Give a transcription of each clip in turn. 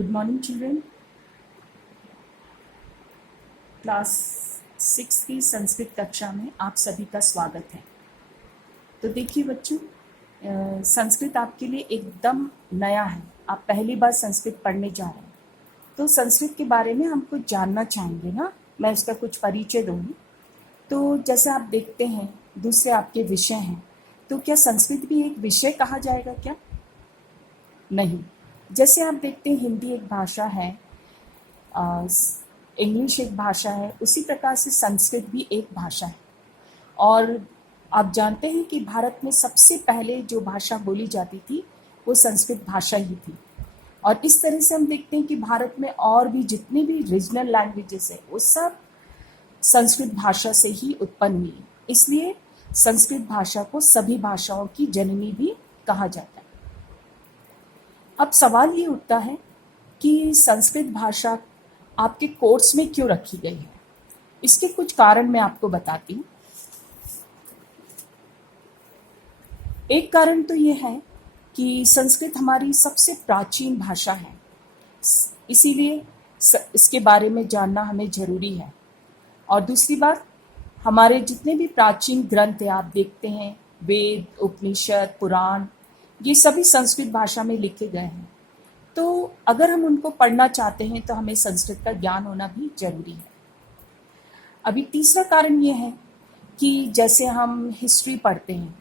Good morning children. Class 6 की संस्कृत कक्षा में आप सभी का स्वागत है। तो देखिए बच्चों, संस्कृत आपके लिए एकदम नया है। आप पहली बार संस्कृत पढ़ने जा रहे हैं, तो संस्कृत के बारे में हम कुछ जानना चाहेंगे ना। मैं उसका कुछ परिचय दूंगी। तो जैसे आप देखते हैं दूसरे आपके विषय हैं, तो क्या संस्कृत भी एक विषय कहा जाएगा क्या? नहीं। जैसे आप देखते हैं हिंदी एक भाषा है, इंग्लिश एक भाषा है, उसी प्रकार से संस्कृत भी एक भाषा है। और आप जानते हैं कि भारत में सबसे पहले जो भाषा बोली जाती थी वो संस्कृत भाषा ही थी। और इस तरह से हम देखते हैं कि भारत में और भी जितनी भी रीजनल लैंग्वेजेस है वो सब संस्कृत भाषा से ही उत्पन्न हुई। इसलिए संस्कृत भाषा को सभी भाषाओं की जननी भी कहा जाता है। अब सवाल ये उठता है कि संस्कृत भाषा आपके कोर्स में क्यों रखी गई है। इसके कुछ कारण मैं आपको बताती हूँ। एक कारण तो ये है कि संस्कृत हमारी सबसे प्राचीन भाषा है, इसीलिए इसके बारे में जानना हमें जरूरी है। और दूसरी बात, हमारे जितने भी प्राचीन ग्रंथ आप देखते हैं, वेद, उपनिषद, पुराण, ये सभी संस्कृत भाषा में लिखे गए हैं। तो अगर हम उनको पढ़ना चाहते हैं तो हमें संस्कृत का ज्ञान होना भी जरूरी है। अभी तीसरा कारण ये है कि जैसे हम हिस्ट्री पढ़ते हैं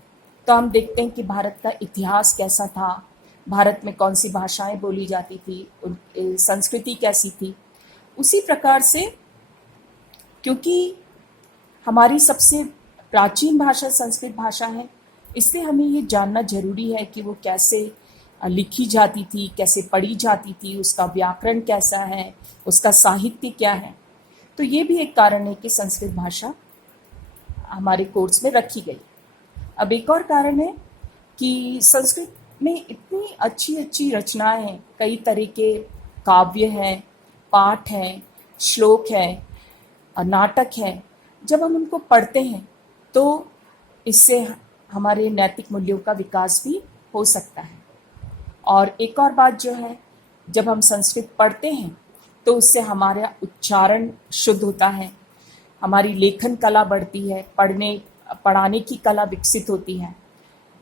तो हम देखते हैं कि भारत का इतिहास कैसा था, भारत में कौन सी भाषाएं बोली जाती थी, संस्कृति कैसी थी। उसी प्रकार से क्योंकि हमारी सबसे प्राचीन भाषा संस्कृत भाषा है, इसलिए हमें ये जानना जरूरी है कि वो कैसे लिखी जाती थी, कैसे पढ़ी जाती थी, उसका व्याकरण कैसा है, उसका साहित्य क्या है। तो ये भी एक कारण है कि संस्कृत भाषा हमारे कोर्स में रखी गई। अब एक और कारण है कि संस्कृत में इतनी अच्छी अच्छी रचनाएं हैं, कई तरह के काव्य हैं, पाठ हैं, श्लोक है, नाटक है। जब हम उनको पढ़ते हैं तो इससे हमारे नैतिक मूल्यों का विकास भी हो सकता है। और एक और बात जो है, जब हम संस्कृत पढ़ते हैं तो उससे हमारा उच्चारण शुद्ध होता है, हमारी लेखन कला बढ़ती है, पढ़ाने की कला विकसित होती है।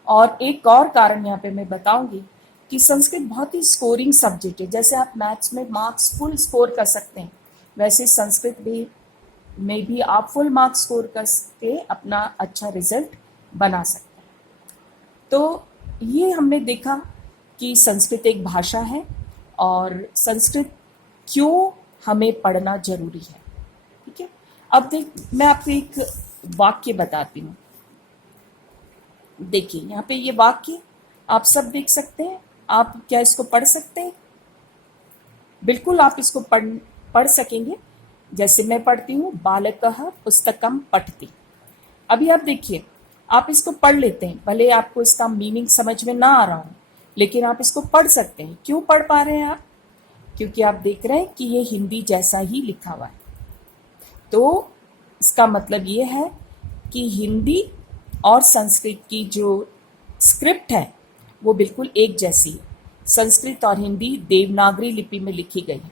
और एक और कारण यहाँ पे मैं बताऊंगी कि संस्कृत बहुत ही स्कोरिंग सब्जेक्ट है। जैसे आप मैथ्स में मार्क्स फुल स्कोर कर सकते हैं, वैसे संस्कृत में भी आप फुल मार्क्स स्कोर करके अपना अच्छा रिजल्ट बना सकते हैं। तो ये हमने देखा कि संस्कृत एक भाषा है और संस्कृत क्यों हमें पढ़ना जरूरी है। ठीक है, अब मैं आपको एक वाक्य बताती हूँ। देखिए यहाँ पे ये वाक्य आप सब देख सकते हैं। आप क्या इसको पढ़ सकते हैं? बिल्कुल आप इसको पढ़ सकेंगे। जैसे मैं पढ़ती हूँ, बालकः पुस्तकम पठति। अभी आप देखिए, आप इसको पढ़ लेते हैं, भले आपको इसका मीनिंग समझ में ना आ रहा हो, लेकिन आप इसको पढ़ सकते हैं। क्यों पढ़ पा रहे हैं आप? क्योंकि आप देख रहे हैं कि ये हिंदी जैसा ही लिखा हुआ है। तो इसका मतलब ये है कि हिंदी और संस्कृत की जो स्क्रिप्ट है वो बिल्कुल एक जैसी है। संस्कृत और हिंदी देवनागरी लिपि में लिखी गई है,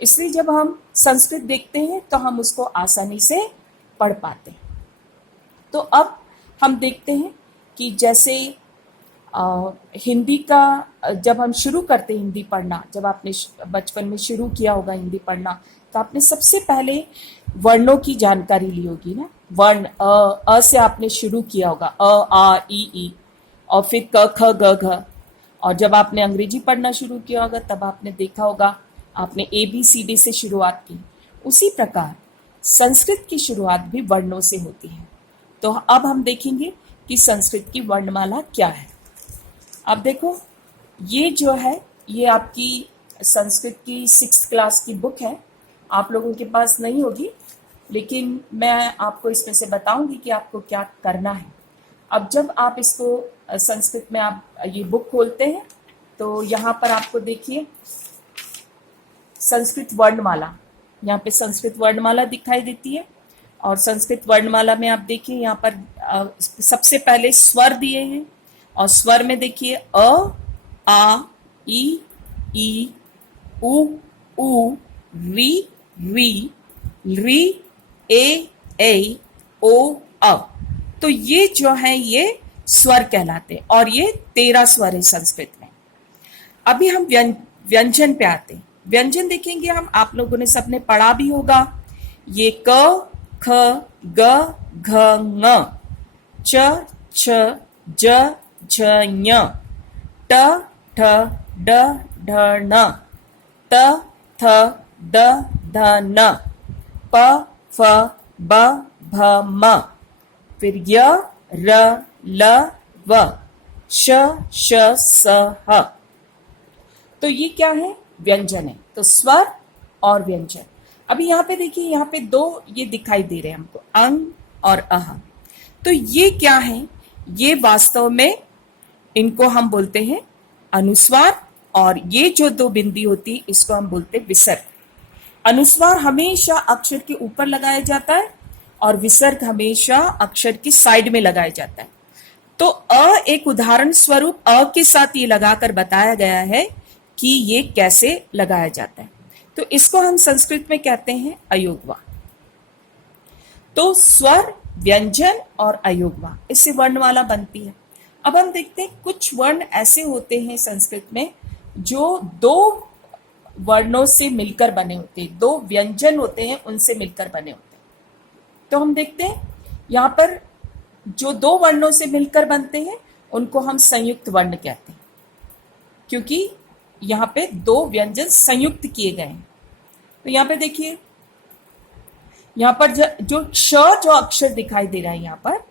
इसलिए जब हम संस्कृत देखते हैं तो हम उसको आसानी से पढ़ पाते हैं। तो अब हम देखते हैं कि जैसे हिंदी का जब हम शुरू करते हैं हिंदी पढ़ना, जब आपने बचपन में शुरू किया होगा हिंदी पढ़ना, तो आपने सबसे पहले वर्णों की जानकारी ली होगी ना। वर्ण अ से आपने शुरू किया होगा, अ आ ई, और फिर क ख ग घ। और जब आपने अंग्रेजी पढ़ना शुरू किया होगा तब आपने देखा होगा आपने ABCD से शुरुआत की। उसी प्रकार संस्कृत की शुरुआत भी वर्णों से होती है। तो अब हम देखेंगे कि संस्कृत की वर्णमाला क्या है। अब देखो, ये जो है ये आपकी संस्कृत की 6th क्लास की बुक है। आप लोगों के पास नहीं होगी, लेकिन मैं आपको इसमें से बताऊंगी कि आपको क्या करना है। अब जब आप इसको संस्कृत में आप ये बुक खोलते हैं तो यहाँ पर आपको देखिए संस्कृत वर्णमाला, यहाँ पे संस्कृत वर्णमाला दिखाई देती है। और संस्कृत वर्णमाला में आप देखिए यहाँ पर सबसे पहले स्वर दिए हैं, और स्वर में देखिए अ, आ, ई, उ उ, री री, री ए ओ अ। तो ये जो है ये स्वर कहलाते हैं और ये 13 स्वर है संस्कृत में। अभी हम व्यंजन पे आते हैं। व्यंजन देखेंगे हम, आप लोगों ने सबने पढ़ा भी होगा। ये क ख ग घ ङ, च छ ज झ ञ, ट ठ ड ढ ण, त थ द ध न, प फ ब भ म, फिर य र ल व, श श स ह। तो ये क्या है? व्यंजन है। तो स्वर और व्यंजन। अभी यहाँ पे देखिए, यहाँ पे दो ये दिखाई दे रहे हैं हमको, अंग और अह। तो ये क्या है? ये वास्तव में इनको हम बोलते हैं अनुस्वार, और ये जो दो बिंदी होती है इसको हम बोलते हैं विसर्ग। अनुस्वार हमेशा अक्षर के ऊपर लगाया जाता है और विसर्ग हमेशा अक्षर की साइड में लगाया जाता है। तो अ एक उदाहरण स्वरूप अ के साथ ये लगाकर बताया गया है कि ये कैसे लगाया जाता है। तो इसको हम संस्कृत में कहते हैं अयोगवा। तो स्वर, व्यंजन और अयोगवा, इससे वर्णमाला बनती है। अब हम देखते हैं कुछ वर्ण ऐसे होते हैं संस्कृत में जो दो वर्णों से मिलकर बने होते हैं, दो व्यंजन होते हैं उनसे मिलकर बने होते हैं। तो हम देखते हैं यहाँ पर जो दो वर्णों से मिलकर बनते हैं उनको हम संयुक्त वर्ण कहते हैं, क्योंकि यहाँ पे दो व्यंजन संयुक्त किए गए हैं। तो यहाँ पे देखिए, यहाँ पर जो श जो अक्षर दिखाई दे रहा है, यहाँ पर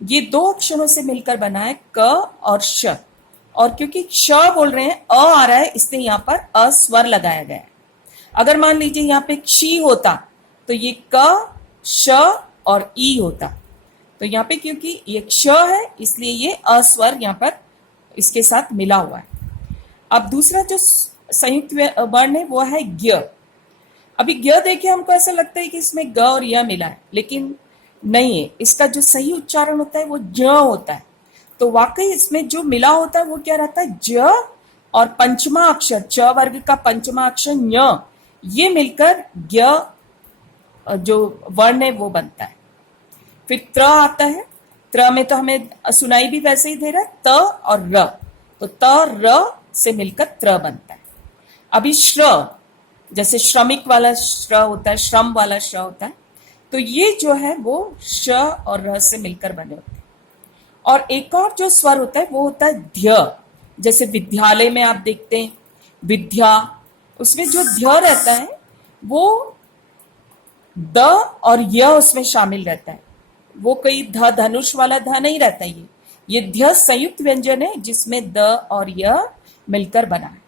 ये दो अक्षरों से मिलकर बना है, क और श। और क्योंकि श बोल रहे हैं, अ आ रहा है, इसलिए यहाँ पर अ स्वर लगाया गया है। अगर मान लीजिए यहाँ पे क्षी होता तो ये क, श और ई होता। तो यहाँ पे क्योंकि ये क्ष है इसलिए ये अस्वर यहाँ पर इसके साथ मिला हुआ है। अब दूसरा जो संयुक्त वर्ण है वो है ज्ञ। अभी ज्ञ देखिए, हमको ऐसा लगता है कि इसमें ग और य मिला है, लेकिन नहीं है। इसका जो सही उच्चारण होता है वो ज होता है। तो वाकई इसमें जो मिला होता है वो क्या रहता है? ज और पंचमा अक्षर, च वर्ग का पंचमा अक्षर ञ, ये मिलकर ज्ञ जो वर्ण है वो बनता है। फिर त्र आता है। त्र में तो हमें सुनाई भी वैसे ही दे रहा है, त और र। तो त र से मिलकर त्र बनता है। अभी श्र, जैसे श्रमिक वाला श्र होता है, श्रम वाला श्र होता है, तो ये जो है वो श और र से मिलकर बने होते हैं। और एक और जो स्वर होता है वो होता है ध्य। जैसे विद्यालय में आप देखते हैं विद्या, उसमें जो ध्य रहता है वो द और य उसमें शामिल रहता है। वो कोई ध धनुष वाला ध नहीं रहता। ये ध्य संयुक्त व्यंजन है जिसमें द और य मिलकर बना है।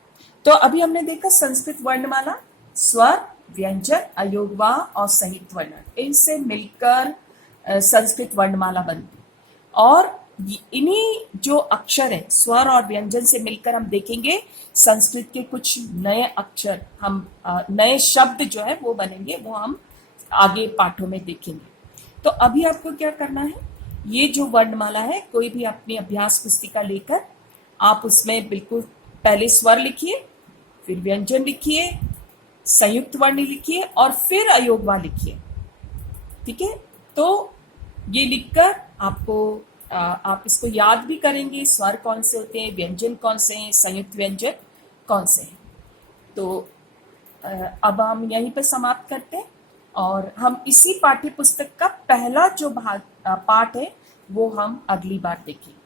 तो अभी हमने देखा संस्कृत वर्णमाला, स्वर, व्यंजन, अयोगवा और संयुक्त वर्ण, इनसे मिलकर संस्कृत वर्णमाला बनती। और इन्हीं जो अक्षर है स्वर और व्यंजन से मिलकर हम देखेंगे संस्कृत के कुछ नए अक्षर, हम नए शब्द जो है वो बनेंगे, वो हम आगे पाठों में देखेंगे। तो अभी आपको क्या करना है, ये जो वर्णमाला है कोई भी अपनी अभ्यास पुस्तिका लेकर आप उसमें बिल्कुल पहले स्वर लिखिए, फिर व्यंजन लिखिए, संयुक्त वर्ण लिखिए और फिर अयोगवा लिखिए। ठीक है? तो ये लिखकर आपको आप इसको याद भी करेंगे, स्वर कौन से होते हैं, व्यंजन कौन से हैं, संयुक्त व्यंजन कौन से हैं। तो अब हम यहीं पर समाप्त करते हैं और हम इसी पाठ्य पुस्तक का पहला जो पाठ है वो हम अगली बार देखेंगे।